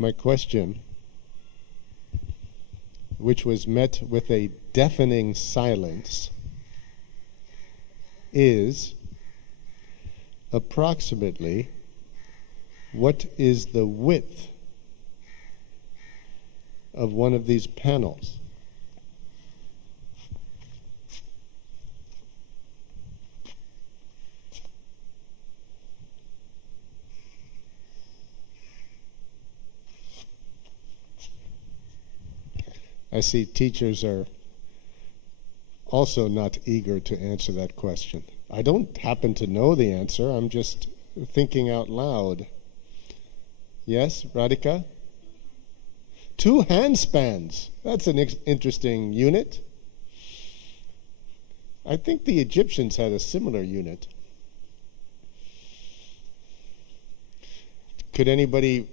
My question, which was met with a deafening silence, is approximately what is the width of one of these panels? I see teachers are also not eager to answer that question. I don't happen to know the answer. I'm just thinking out loud. Yes, Radhika? 2 handspans. That's an interesting unit. I think the Egyptians had a similar unit. Could anybody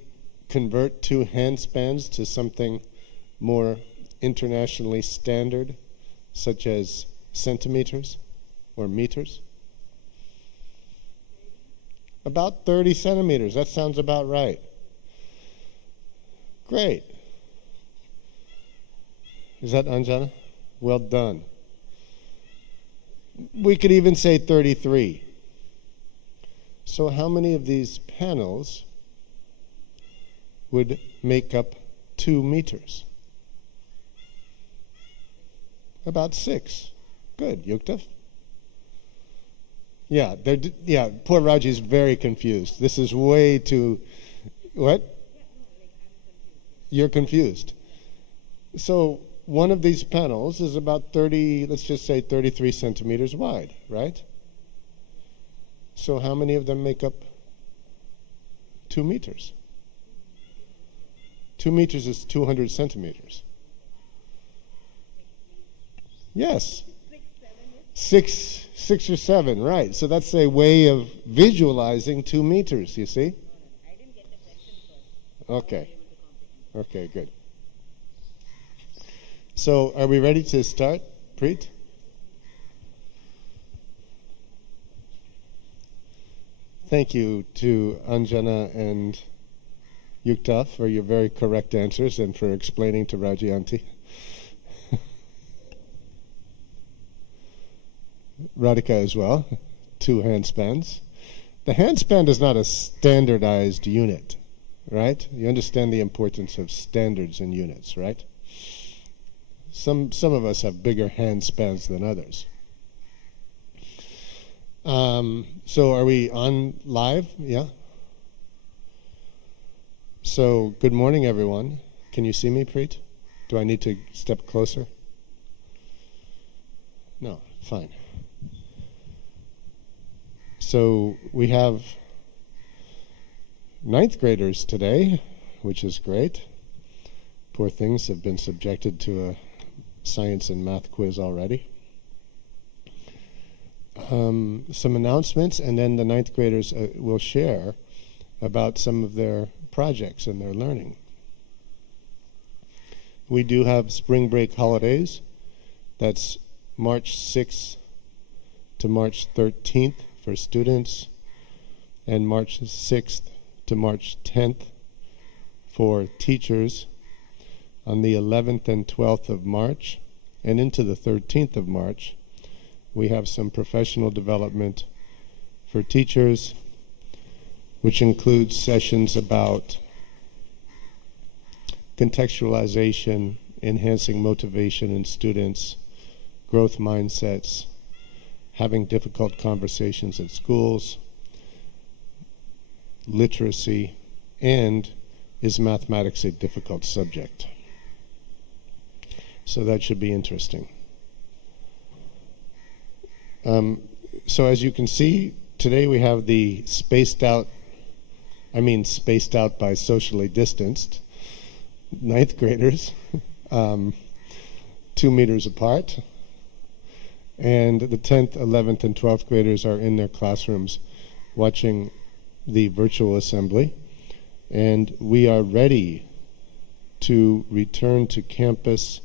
convert 2 handspans to something more internationally standard, such as centimeters or meters? About 30 centimeters. That sounds about right. Great. Is that Anjana? Well done. We could even say 33. So how many of these panels would make up 2 meters? About 6. Good, Yuktaf. Yeah, poor Raji is very confused. This is way too... What? You're confused. So one of these panels is about 30, let's just say 33 centimeters wide, right? So how many of them make up 2 meters? 2 meters is 200 centimeters. Yes. 6 or 7, right. So that's a way of visualizing 2 meters, you see? I didn't get the question first. Okay. Okay, good. So are we ready to start, Preet? Thank you to Anjana and Yuktaf for your very correct answers and for explaining to Raji Auntie. Radhika as well, 2 handspans. The handspan is not a standardized unit, right? You understand the importance of standards and units, right? Some of us have bigger handspans than others. So are we on live? Yeah? So good morning, everyone. Can you see me, Preet? Do I need to step closer? No, fine. So we have 9th graders today, which is great. Poor things have been subjected to a science and math quiz already. Some announcements, and then the 9th graders will share about some of their projects and their learning. We do have spring break holidays. That's March 6th to March 13th for students, and March 6th to March 10th for teachers. On the 11th and 12th of March and into the 13th of March, we have some professional development for teachers, which includes sessions about contextualization, enhancing motivation in students, growth mindsets, having difficult conversations at schools, literacy, and is mathematics a difficult subject? So that should be interesting. So as you can see, today we have the spaced out by socially distanced, 9th graders, 2 meters apart. And the 10th, 11th, and 12th graders are in their classrooms watching the virtual assembly. And we are ready to return to campus,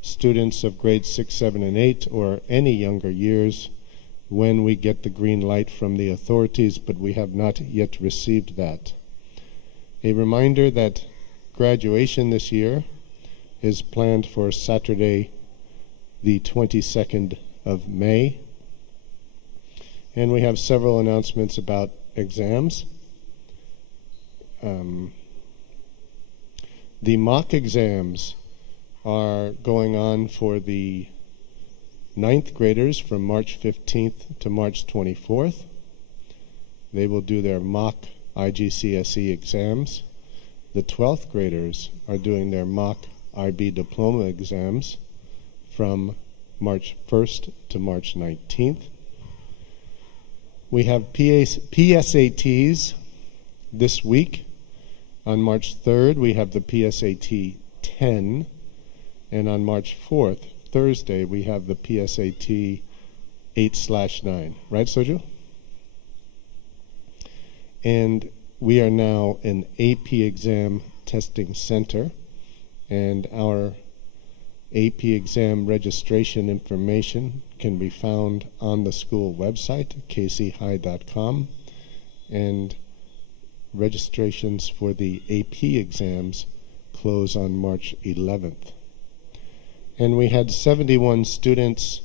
students of grades 6, 7, and 8, or any younger years, when we get the green light from the authorities, but we have not yet received that. A reminder that graduation this year is planned for Saturday, the 22nd of May. And we have several announcements about exams. The mock exams are going on for the 9th graders from March 15th to March 24th. They will do their mock IGCSE exams. The 12th graders are doing their mock IB diploma exams from March 1st to March 19th. We have PSATs this week. On March 3rd, we have the PSAT 10, and on March 4th, Thursday, we have the PSAT 8/9. Right, Soju? And we are now an AP exam testing center, and our AP exam registration information can be found on the school website, kchigh.com, and registrations for the AP exams close on March 11th. And we had 71 students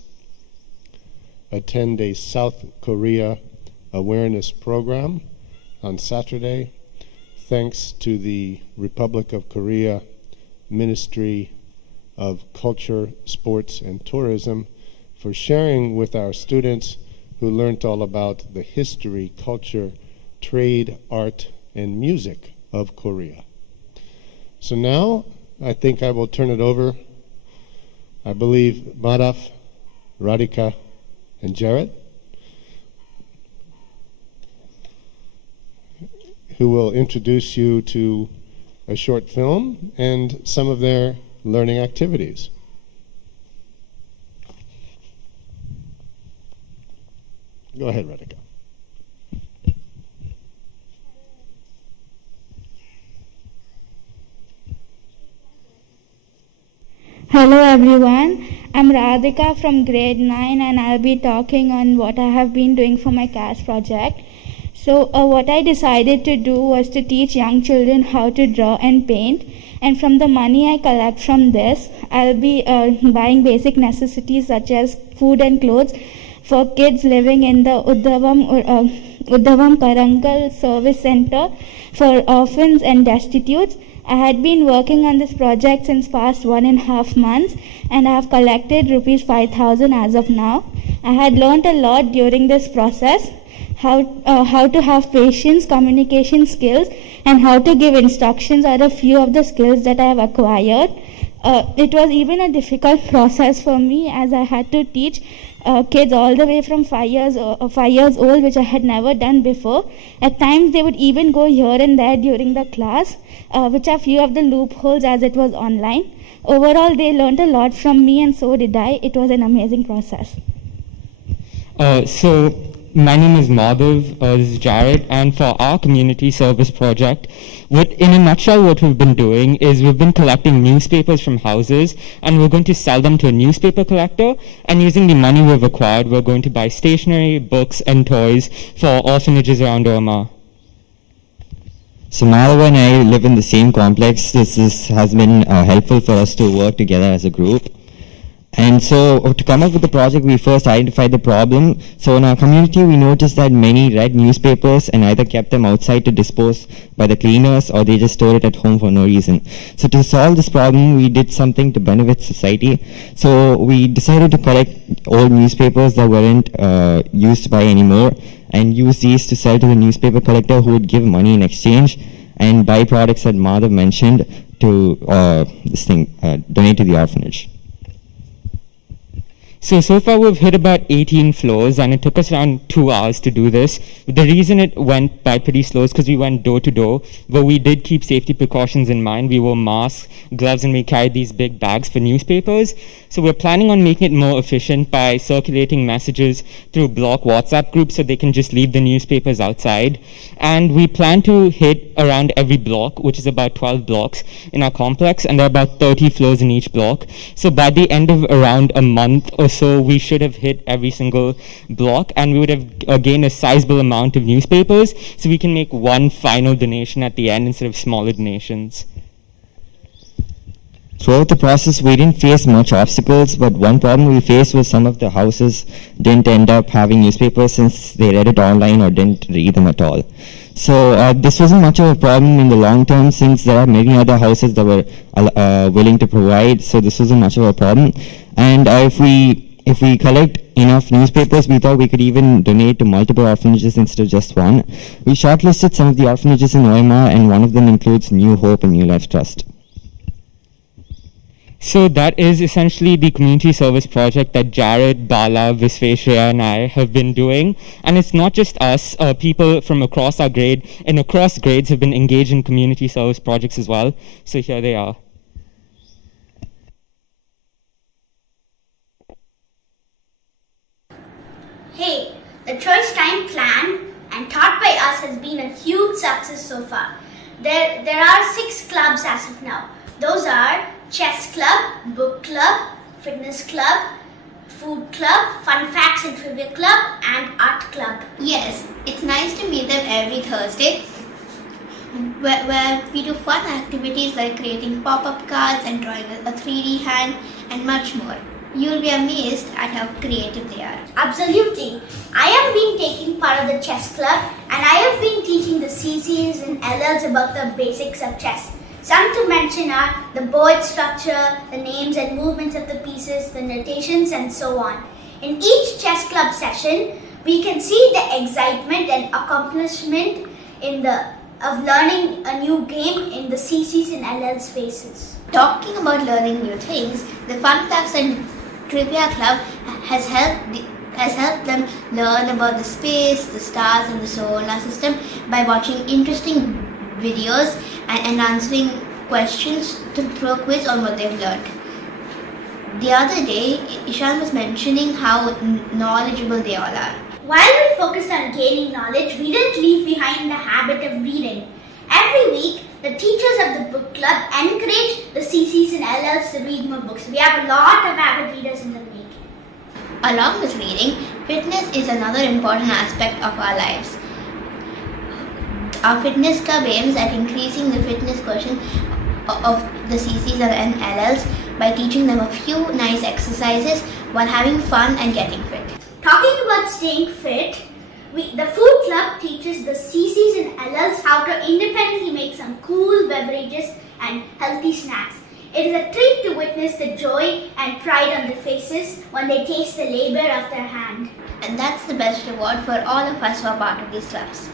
attend a South Korea awareness program on Saturday, thanks to the Republic of Korea Ministry of Culture, Sports, and Tourism for sharing with our students who learned all about the history, culture, trade, art, and music of Korea. So now I think I will turn it over. I believe Madhav, Radhika, and Jared, who will introduce you to a short film and some of their learning activities. Go ahead, Radhika. Hello everyone, I'm Radhika from grade 9 and I'll be talking on what I have been doing for my CAS project. So what I decided to do was to teach young children how to draw and paint, and from the money I collect from this, I'll be buying basic necessities such as food and clothes for kids living in the Uddhavam Karangal Service Center for orphans and destitutes. I had been working on this project since past 1.5 months and I have collected rupees 5,000 as of now. I had learnt a lot during this process, how to have patience, communication skills, and how to give instructions are a few of the skills that I have acquired. It was even a difficult process for me as I had to teach kids all the way from 5 years old, which I had never done before. At times they would even go here and there during the class, which are few of the loopholes as it was online. Overall, they learned a lot from me and so did I. It was an amazing process. So my name is Madhav, this is Jared, and for our community service project, in a nutshell, what we've been doing is we've been collecting newspapers from houses, and we're going to sell them to a newspaper collector, and using the money we've acquired, we're going to buy stationery, books, and toys for orphanages around Burma. So Madhav and I live in the same complex. This has been helpful for us to work together as a group. And so to come up with the project, we first identified the problem. So in our community, we noticed that many read newspapers and either kept them outside to dispose by the cleaners or they just stored it at home for no reason. So to solve this problem, we did something to benefit society. So we decided to collect old newspapers that weren't used by anymore and use these to sell to the newspaper collector who would give money in exchange and buy products that Madhav mentioned to donate to the orphanage. So far we've hit about 18 floors, and it took us around 2 hours to do this. The reason it went by pretty slow is because we went door to door, but we did keep safety precautions in mind. We wore masks, gloves, and we carried these big bags for newspapers. So we're planning on making it more efficient by circulating messages through block WhatsApp groups so they can just leave the newspapers outside. And we plan to hit around every block, which is about 12 blocks in our complex, and there are about 30 floors in each block. So by the end of around a month or so, we should have hit every single block, and we would have gained a sizable amount of newspapers, so we can make one final donation at the end instead of smaller donations. Throughout the process, we didn't face much obstacles, but one problem we faced was some of the houses didn't end up having newspapers since they read it online or didn't read them at all. So this wasn't much of a problem in the long term since there are many other houses that were willing to provide, so this wasn't much of a problem. And if we collect enough newspapers, we thought we could even donate to multiple orphanages instead of just one. We shortlisted some of the orphanages in OMR, and one of them includes New Hope and New Life Trust. So that is essentially the community service project that Jared, Bala, Visveshriya and I have been doing. And it's not just us, people from across our grade and across grades have been engaged in community service projects as well. So here they are. Hey, the Choice Time plan and taught by us has been a huge success so far. There are 6 clubs as of now. Those are Chess Club, Book Club, Fitness Club, Food Club, Fun Facts and Trivia Club, and Art Club. Yes, it's nice to meet them every Thursday where we do fun activities like creating pop-up cards and drawing a 3D hand and much more. You'll be amazed at how creative they are. Absolutely. I have been taking part of the chess club and I have been teaching the CCs and LLs about the basics of chess. Some to mention are the board structure, the names and movements of the pieces, the notations and so on. In each chess club session, we can see the excitement and accomplishment of learning a new game in the CCs and LLs faces. Talking about learning new things, the Fun Facts and Trivia Club has helped them learn about the space, the stars and the solar system by watching interesting videos and answering questions through a quiz on what they've learned. The other day, Ishan was mentioning how knowledgeable they all are. While we focused on gaining knowledge, we didn't leave behind the habit of reading. Every week, the teachers of the book club encourage the CCs and LLs to read more books. We have a lot of avid readers in the league. Along with reading, fitness is another important aspect of our lives. Our fitness club aims at increasing the fitness quotient of the CCs and LLs by teaching them a few nice exercises while having fun and getting fit. Talking about staying fit, the food club teaches the CCs and LLs how to independently make some cool beverages and healthy snacks. It is a treat to witness the joy and pride on their faces when they taste the labor of their hand. And that's the best reward for all of us who are part of these clubs.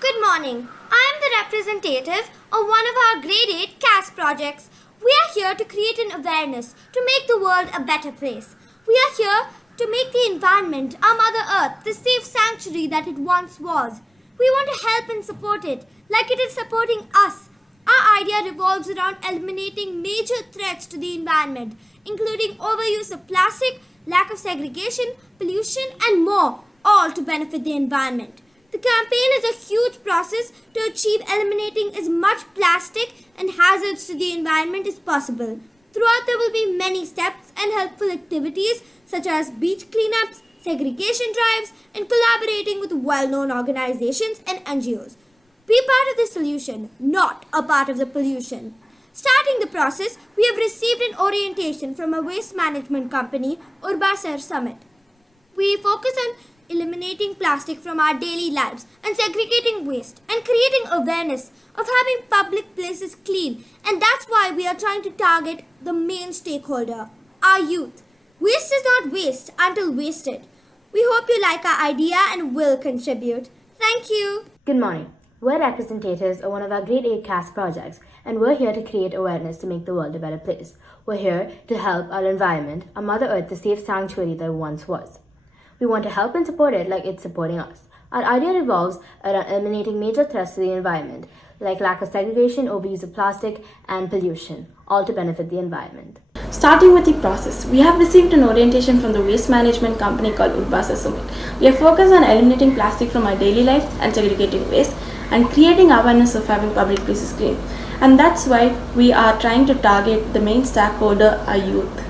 Good morning. I am the representative of one of our grade 8 CAS projects. We are here to create an awareness to make the world a better place. We are here to make the environment, our Mother Earth, the safe sanctuary that it once was. We want to help and support it like it is supporting us. Our idea revolves around eliminating major threats to the environment, including overuse of plastic, lack of segregation, pollution, and more, all to benefit the environment. The campaign is a huge process to achieve eliminating as much plastic and hazards to the environment as possible. Throughout, there will be many steps and helpful activities such as beach cleanups, segregation drives, and collaborating with well-known organizations and NGOs. Be part of the solution, not a part of the pollution. Starting the process, we have received an orientation from a waste management company, Urbasar Summit. We focus on eliminating plastic from our daily lives and segregating waste and creating awareness of having public places clean, and that's why we are trying to target the main stakeholder, our youth. Waste is not waste until wasted. We hope you like our idea and will contribute. Thank you. Good morning. We're representatives of one of our grade 8 CAS projects, and we're here to create awareness to make the world a better place. We're here to help our environment, our Mother Earth, the safe sanctuary that it once was. We want to help and support it like it's supporting us. Our idea revolves around eliminating major threats to the environment, like lack of segregation, overuse of plastic, and pollution, all to benefit the environment. Starting with the process, we have received an orientation from the waste management company called Urbasar Summit. We are focused on eliminating plastic from our daily life and segregating waste and creating awareness of having public places clean. And that's why we are trying to target the main stakeholder, our youth.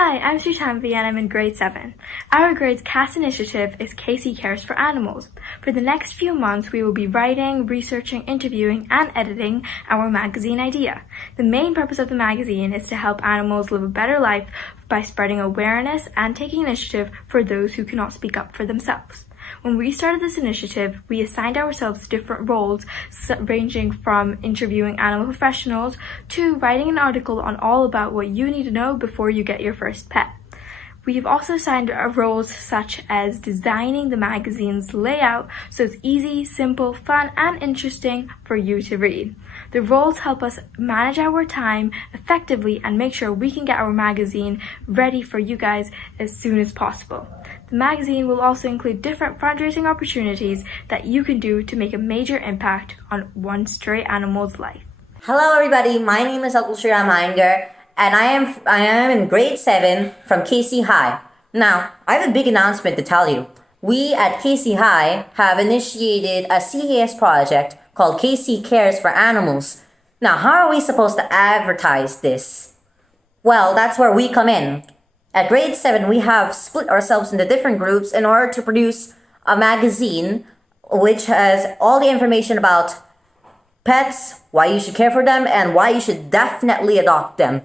Hi, I'm Sushanvi and I'm in grade 7. Our grade's CAS initiative is Casey Cares for Animals. For the next few months, we will be writing, researching, interviewing, and editing our magazine idea. The main purpose of the magazine is to help animals live a better life by spreading awareness and taking initiative for those who cannot speak up for themselves. When we started this initiative, we assigned ourselves different roles ranging from interviewing animal professionals to writing an article on all about what you need to know before you get your first pet. We have also assigned roles such as designing the magazine's layout so it's easy, simple, fun, and interesting for you to read. The roles help us manage our time effectively and make sure we can get our magazine ready for you guys as soon as possible. The magazine will also include different fundraising opportunities that you can do to make a major impact on one stray animal's life. Hello everybody, my name is Uncle Shriram Iyengar, and I am in grade 7 from KC High. Now, I have a big announcement to tell you. We at KC High have initiated a CAS project called KC Cares for Animals. Now, how are we supposed to advertise this? Well, that's where we come in. At grade 7, we have split ourselves into different groups in order to produce a magazine which has all the information about pets, why you should care for them, and why you should definitely adopt them.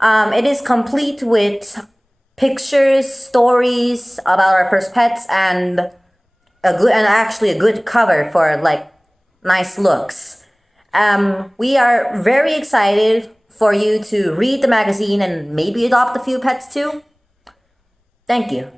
It is complete with pictures, stories about our first pets, and actually a good cover for nice looks. We are very excited for you to read the magazine and maybe adopt a few pets too. Thank you.